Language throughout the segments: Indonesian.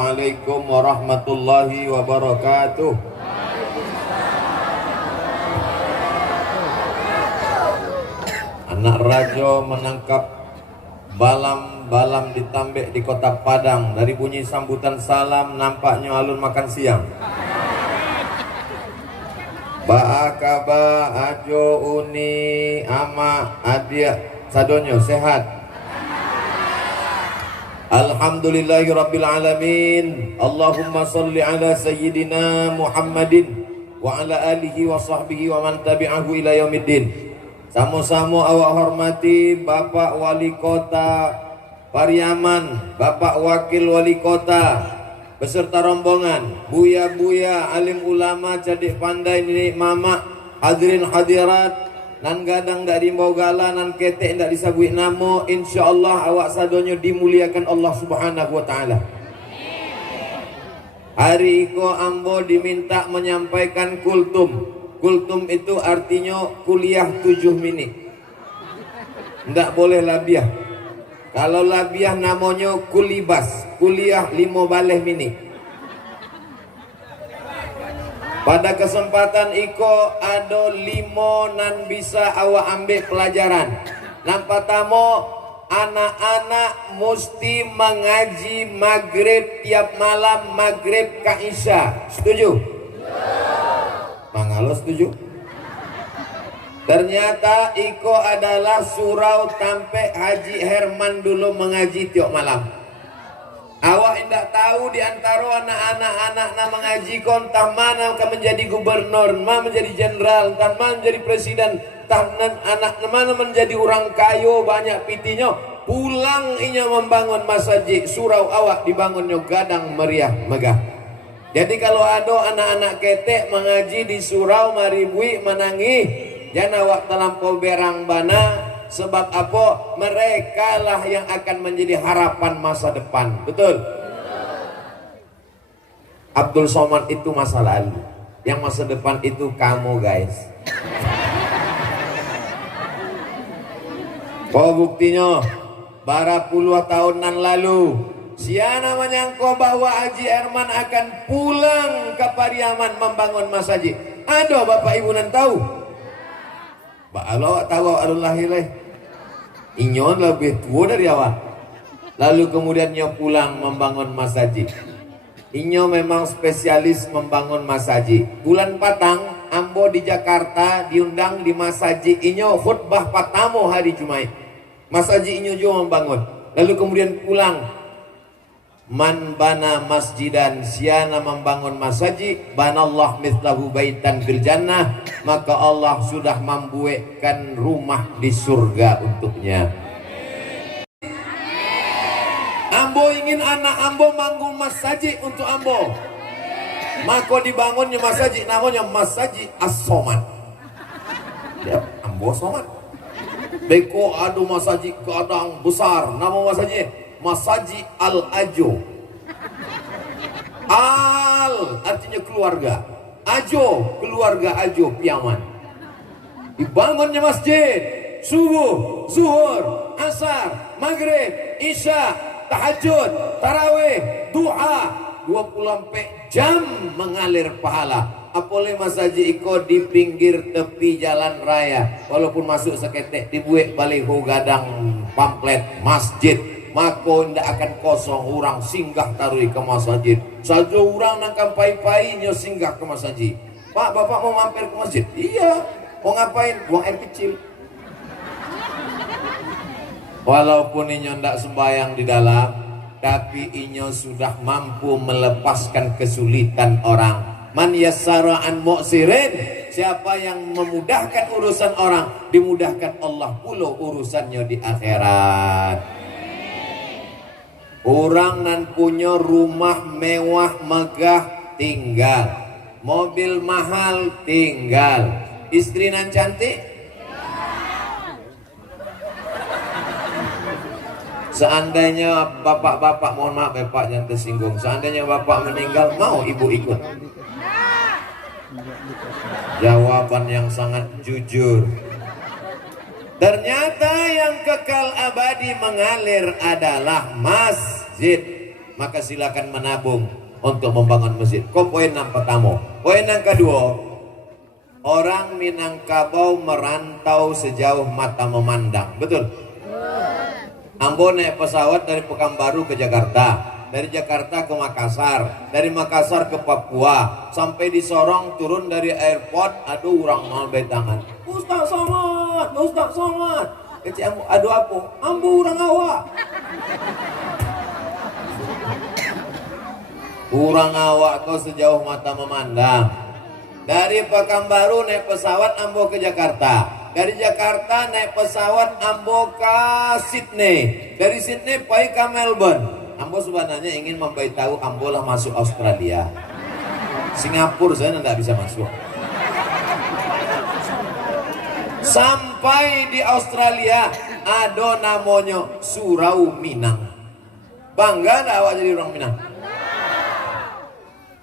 Assalamualaikum warahmatullahi wabarakatuh. Anak raja menangkap balam-balam ditambek di kota Padang. Dari bunyi sambutan salam nampaknya alun makan siang. Ba'akaba ajo uni ama adia sadonyo sehat. Alhamdulillahirabbil alamin. Allahumma shalli ala sayyidina Muhammadin wa ala alihi wa sahbihi wa man tabi'ahu ila yaumiddin. Sama-sama awak hormati Bapak Wali Kota Pariaman, Bapak Wakil Wali Kota beserta rombongan, buya-buya, alim ulama, cerdik pandai, nenek mama, hadirin hadirat, nan gadang dak dimbogala, nan ketek dak disabui namo. Insyaallah awak sadonyo dimuliakan Allah Subhanahu wa taala. Hari iko ambo diminta menyampaikan kultum. Kultum itu artinya kuliah 7 menit. Ndak boleh labiah. Kalau labiah namanya kulibas, kuliah 5 baleh menit. Pada kesempatan iko ada 5 nan bisa awak ambil pelajaran. Yang pertama, anak-anak mesti mengaji maghrib tiap malam, maghrib ke isya. Setuju? Mangalo setuju? Ternyata iko adalah surau tampe Haji Herman dulu mengaji tiap malam. Awak tidak tahu di antara anak-anak mengaji kon entah mana akan menjadi gubernur, mana menjadi jenderal, entah mana menjadi presiden, entah anak mana menjadi orang kayo banyak pitinya. Pulang inya membangun masjid, surau awak dibangunnya gadang meriah megah. Jadi kalau ada anak-anak ketek mengaji di surau maribui menangis, jangan awak terlampau berang bana. Sebab apa? Mereka lah yang akan menjadi harapan masa depan. Betul? Abdul Somad itu masa lalu. Yang masa depan itu kamu guys. Kau buktinya bara puluh tahunan lalu siana menyangka bahwa Haji Herman akan pulang ke Pariaman membangun masjid. Ada bapak ibu nan tahu? Ba Allah tahu Allah hilai. Inyo lebih tua dari awak. Lalu kemudiannya pulang membangun masjid. Inyo memang spesialis membangun masjid. Bulan Patang, ambo di Jakarta diundang di masjid inyo khutbah pertama hari Jumat. Masjid inyo juga membangun. Lalu kemudian pulang. Man bana masjidan, siana membangun masjid, banallah mithlahu baitan fil jannah, maka Allah sudah membuatkan rumah di surga untuknya. Ambo ingin anak ambo bangun masjid untuk ambo, maka dibangunnya masjid namanya Masjid As-Somad. Ya, ambo Somad. Beko adu masjid kadang besar, nama masjid Masjid Al-Ajo. Al artinya keluarga, Ajo keluarga Ajo Piaman. Dibangunnya masjid subuh, zuhur, asar, maghrib, isya, tahajud, tarawih, duha, 24 jam mengalir pahala. Apalagi masjid iko di pinggir tepi jalan raya. Walaupun masuk seketek dibuat baliho gadang pamflet masjid, maka tidak akan kosong orang singgah tarui ke masjid. Saja orang nak pai-painya singgah ke masjid. Pak, bapak mau mampir ke masjid? Iya. Mau ngapain? Buang air kecil. Walaupun inyo tidak sembahyang di dalam, tapi inyo sudah mampu melepaskan kesulitan orang. Man yassara an mu'sirin, siapa yang memudahkan urusan orang, dimudahkan Allah pula urusannya di akhirat. Orang nan punya rumah mewah megah tinggal, mobil mahal tinggal, istri nan cantik. Seandainya bapak-bapak, mohon maaf bapak yang tersinggung, seandainya bapak meninggal, mau ibu ikut? Jawaban yang sangat jujur. Ternyata yang kekal abadi mengalir adalah masjid. maka silakan menabung untuk membangun masjid. Poin yang pertama. Poin yang kedua, orang Minangkabau merantau sejauh mata memandang. Betul? Ambo naik pesawat dari Pekanbaru ke Jakarta, dari Jakarta ke Makassar, dari Makassar ke Papua, sampai di Sorong turun dari airport. Aduh, orang mau betangan. Ustaz Somad, Ustaz Somad. Aduh apa? Ambo orang awak. Urang awak kau sejauh mata memandang. Dari Pekanbaru naik pesawat ambo ke Jakarta. Dari Jakarta naik pesawat ambo ke Sydney. Dari Sydney pergi ke Melbourne. Ambo sebenarnya ingin memberitahu ambo lah masuk Australia. Singapura saya tidak bisa masuk. Sampai di Australia ada namanya Surau Minang. Bangga tidak awak jadi orang Minang?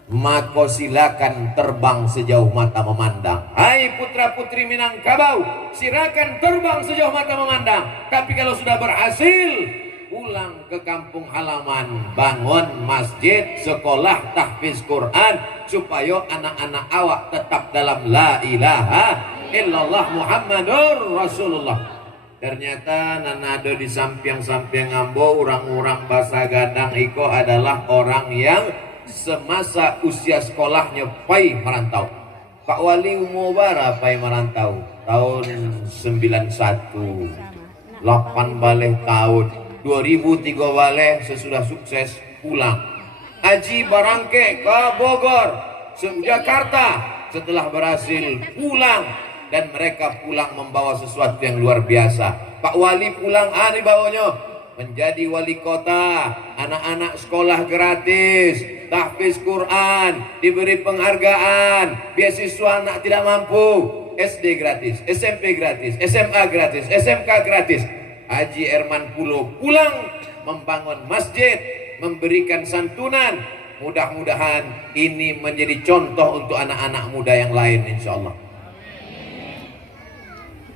Maka silakan terbang sejauh mata memandang. Hai putra putri Minangkabau, silakan terbang sejauh mata memandang. Tapi kalau sudah berhasil, pulang ke kampung halaman, bangun masjid, sekolah tahfiz Quran, supaya anak-anak awak tetap dalam la ilaha illallah Muhammadur Rasulullah. Ternyata nanado di samping-samping ambo, orang-orang Basa Gadang iko adalah orang yang semasa usia sekolahnya pai merantau. Pak Wali umur berapa pai merantau? Tahun 91, 8 balik tahun 2003 balik sesudah sukses pulang. Haji Barangke ke Bogor, Jakarta, setelah berhasil pulang, dan mereka pulang membawa sesuatu yang luar biasa. Pak Wali pulang hari bawanya menjadi wali kota, anak-anak sekolah gratis, tahfiz Quran, diberi penghargaan, beasiswa anak tidak mampu, SD gratis, SMP gratis, SMA gratis, SMK gratis. Haji Herman Pulo pulang membangun masjid, memberikan santunan. Mudah-mudahan ini menjadi contoh untuk anak-anak muda yang lain, insya Allah.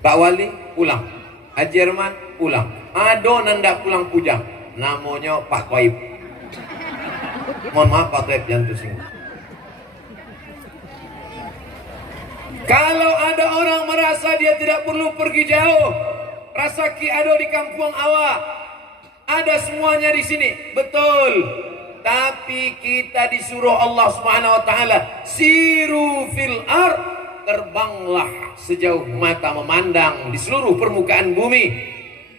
Pak Wali pulang, Haji Herman pulang. Ado nanda pulang pujang, namanya Pak Toib. Mohon maaf Pak Toib, jangan tersinggung. Kalau ada orang merasa dia tidak perlu pergi jauh, rasa ki ada di kampung awak, ada semuanya di sini, betul. Tapi kita disuruh Allah Subhanahu Wa Taala, siru fil ard, terbanglah sejauh mata memandang di seluruh permukaan bumi.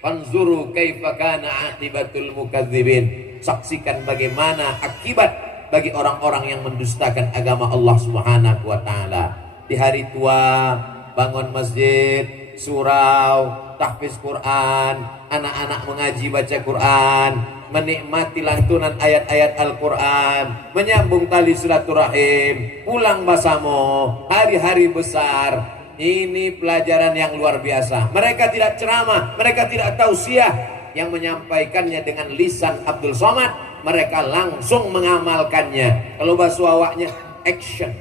Fanzuru kaifa kana aqibatul mukadzibin. Saksikan bagaimana akibat bagi orang-orang yang mendustakan agama Allah Subhanahu wa taala. Di hari tua bangun masjid, surau, tahfiz Quran, anak-anak mengaji baca Quran, menikmati lantunan ayat-ayat Al-Quran, menyambung tali silaturahim, pulang basamo, hari-hari besar. Ini pelajaran yang luar biasa. Mereka tidak ceramah, mereka tidak tausiah, yang menyampaikannya dengan lisan Abdul Somad, mereka langsung mengamalkannya. Kalau bahasa awaknya action.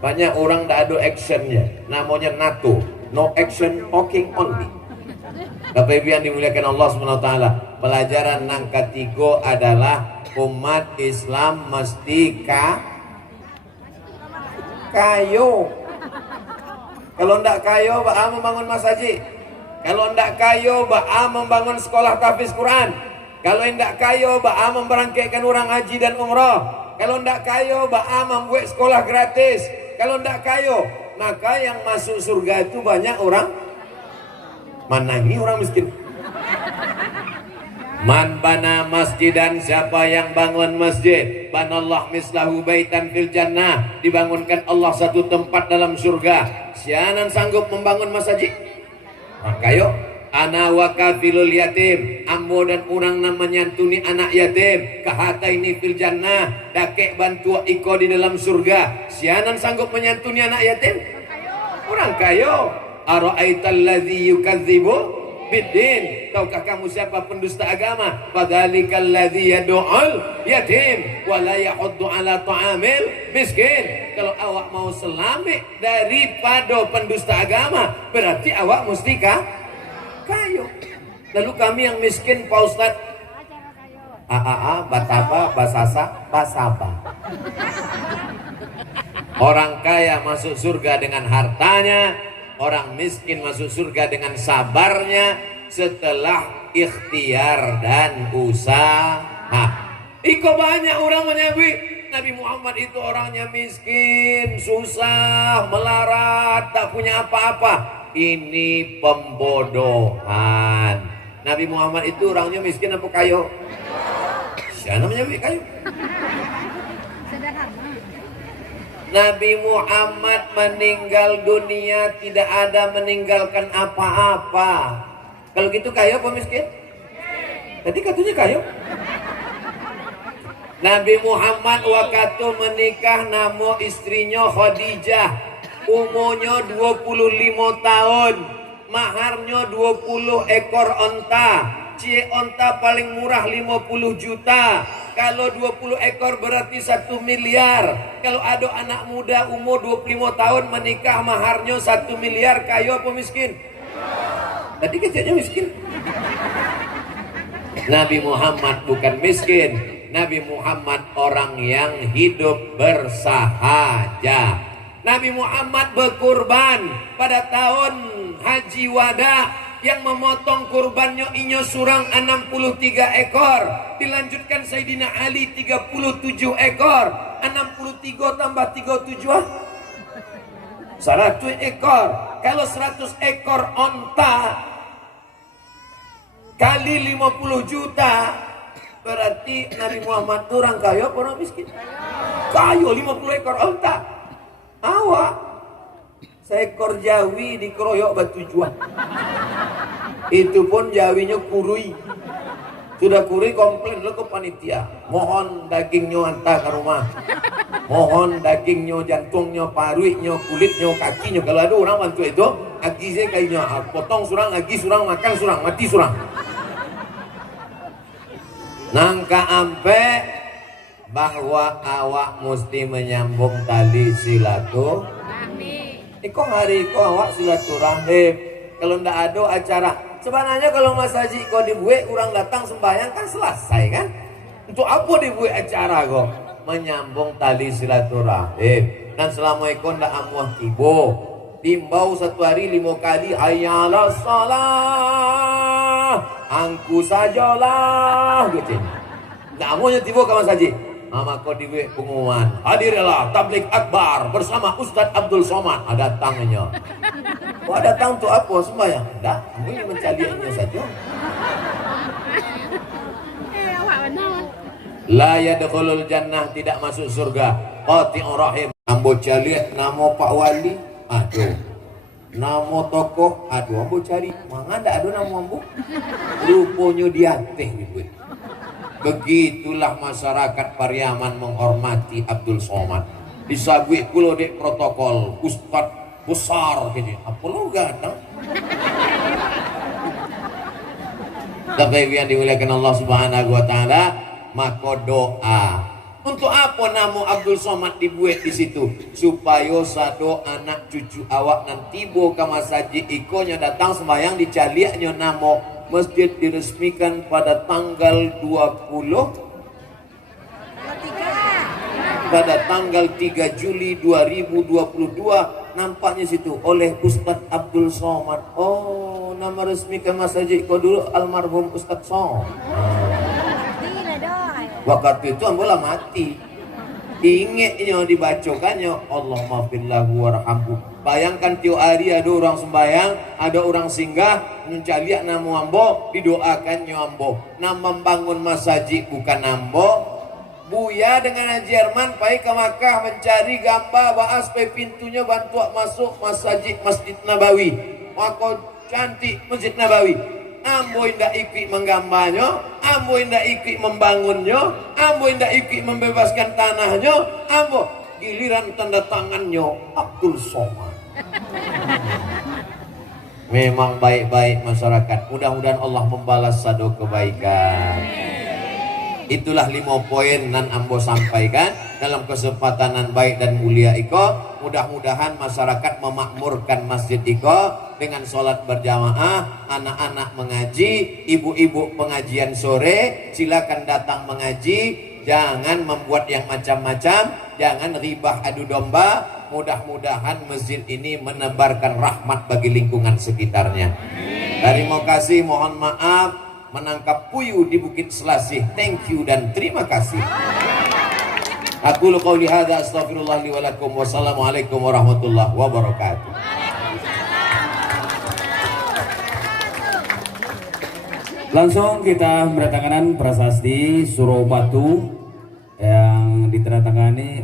Banyak orang tidak ada actionnya, namanya NATO, no action talking only. Bapak Ibu yang dimuliakan Allah SWT, pelajaran yang ketiga adalah umat Islam mesti kayo. Kalau ndak kayo, ba'a membangun masjid. Kalau ndak kayo, ba'a membangun sekolah tahfiz Quran. Kalau ndak kayo, ba'a memberangkatkan orang haji dan umrah. Kalau ndak kayo, ba'a membuat sekolah gratis. Kalau ndak kayo, maka yang masuk surga itu banyak orang. Mana ini orang miskin? Man bana masjidan, siapa yang bangun masjid, banallah mislahu baitan fil jannah, dibangunkan Allah satu tempat dalam surga. Sianan sanggup membangun masjid? Maka yuk, ana wa kafilul yatim, ambo dan orang menyantuni anak yatim, kahata ini fil jannah, dakek bantu iko di dalam surga. Sianan sanggup menyantuni anak yatim? Orang kayo. Ara'aital ladzi yukadzibu biddin, tahukah kamu siapa pendusta agama? Fadzalikal ladzi yad'ul yatim wa la yahuddu ala ta'amil miskin. Kalau awak mau selamat daripada pendusta agama, berarti awak mesti kayo. Lalu kami yang miskin Pak Ustaz, AAA, Bataba, Basasa, Basaba. Orang kaya masuk surga dengan hartanya, orang miskin masuk surga dengan sabarnya setelah ikhtiar dan usaha. Iko banyak orang menyebut Nabi Muhammad itu orangnya miskin, susah, melarat, tak punya apa-apa. Ini pembodohan. Nabi Muhammad itu orangnya miskin apa kayo? Siapa namanya kayo? Nabi Muhammad meninggal dunia tidak ada meninggalkan apa-apa. Kalau gitu kayo apa miskin? Tadi katanya kayo. Nabi Muhammad waktu menikah namo istrinya Khadijah, umurnya 25 tahun, maharnya 20 ekor onta. Cie onta paling murah 50 juta. Kalau 20 ekor berarti 1 miliar. Kalau ada anak muda umur 25 tahun menikah maharnya 1 miliar, kayo apa miskin? Tadi kecilnya miskin. Nabi Muhammad bukan miskin. Nabi Muhammad orang yang hidup bersahaja. Nabi Muhammad berkurban pada tahun Haji Wada, yang memotong kurbannya inyo surang 63 ekor. Dilanjutkan Sayyidina Ali 37 ekor. 63 tambah 37 100 ekor. Kalau 100 ekor onta kali 50 juta, berarti Nabi Muhammad orang kaya apa orang miskin? Kaya 50 ekor onta. Awak seekor jawi dikeroyok batu jual. Itu pun jawinya kurui. Sudah kurui komplain lo ke panitia. Mohon dagingnya hantar ke rumah. Mohon dagingnya, jantungnya, paruhnya, kulitnya, kakinya. Kalau ada orang bantu itu, aki saya kayaknya potong surang, aki surang, makan surang, mati surang. Nangka ampe bahwa awak mesti menyambung tali silaturahmi. Iko hari iko awak silaturahim. Kalau ndak ada acara, sebenarnya kalau Mas Haji kau dibuat orang datang sembahyang kan selesai kan? Untuk apa dibuat acara kok? Menyambung tali silaturahim. Dan selama iko ndak amuah tibo, timbau satu hari 5 kali hayya 'alas shalah, angku sajalah gitu. Ndak amuhnya tibo ke Mas Haji. Mama kau dibuat pengumuman, hadirilah tablik akbar bersama Ustadz Abdul Somad. Ada datangnya. Wah datang untuk apa sembahyang? Enggak, ini mencaliannya saja. La yadkhulul jannah, tidak masuk surga qati'ur rahim. Ambo cari nama Pak Wali, aduh. Nama tokoh, aduh ambo cari. Mana enggak ada nama ambo? Rupanya dianteh gitu. Begitulah masyarakat Pariaman menghormati Abdul Somad. Disabui pulau dek protokol Ustadz besar gitu. Apa lo ganteng? Tapi yang dimuliakan Allah Subhanahu wa taala, maka doa. Untuk apa nama Abdul Somad dibuat di situ? Supaya sado anak cucu awak nanti bo ka masjid ikonya datang sembahyang dicaliaknya nama masjid diresmikan pada tanggal 20 pada tanggal 3 Juli 2022 nampaknya situ oleh Ustadz Abdul Somad. Oh, nama resmikan masjid kau dulu almarhum Ustadz Somad. Waktu itu ambola mati. Ingatnya dibacakannya Allahumma fillahu warhamhu. Bayangkan tiap hari ada orang sembahyang, ada orang singgah, mencaliak nama ambo, didoakannya ambo. Nama membangun masjid bukan ambo. Buya dengan Haji Herman pergi ke Makkah mencari gambar bahas pintunya bantu masuk Masjid Nabawi. Maka cantik Masjid Nabawi. Ambo indah ikut menggambarnya, ambo indah ikut membangunnya, ambo indah ikut membebaskan tanahnya, ambo giliran tanda tangannya Abdul Somad. Memang baik-baik masyarakat. Mudah-mudahan Allah membalas sado kebaikan. Itulah 5 poin nan ambo sampaikan dalam kesempatan nan baik dan mulia iko. Mudah-mudahan masyarakat memakmurkan masjid iko dengan sholat berjamaah, anak-anak mengaji, ibu-ibu pengajian sore, silakan datang mengaji, jangan membuat yang macam-macam, jangan ribah adu domba. Mudah-mudahan masjid ini menebarkan rahmat bagi lingkungan sekitarnya. Terima kasih, mohon maaf menangkap puyuh di Bukit Selasih. Thank you dan terima kasih. Aku qouli hadza astaghfirullah li wa lakum. Wassalamualaikum warahmatullahi wabarakatuh. Langsung kita mendatangkan prasasti Surabatu yang ditandatangani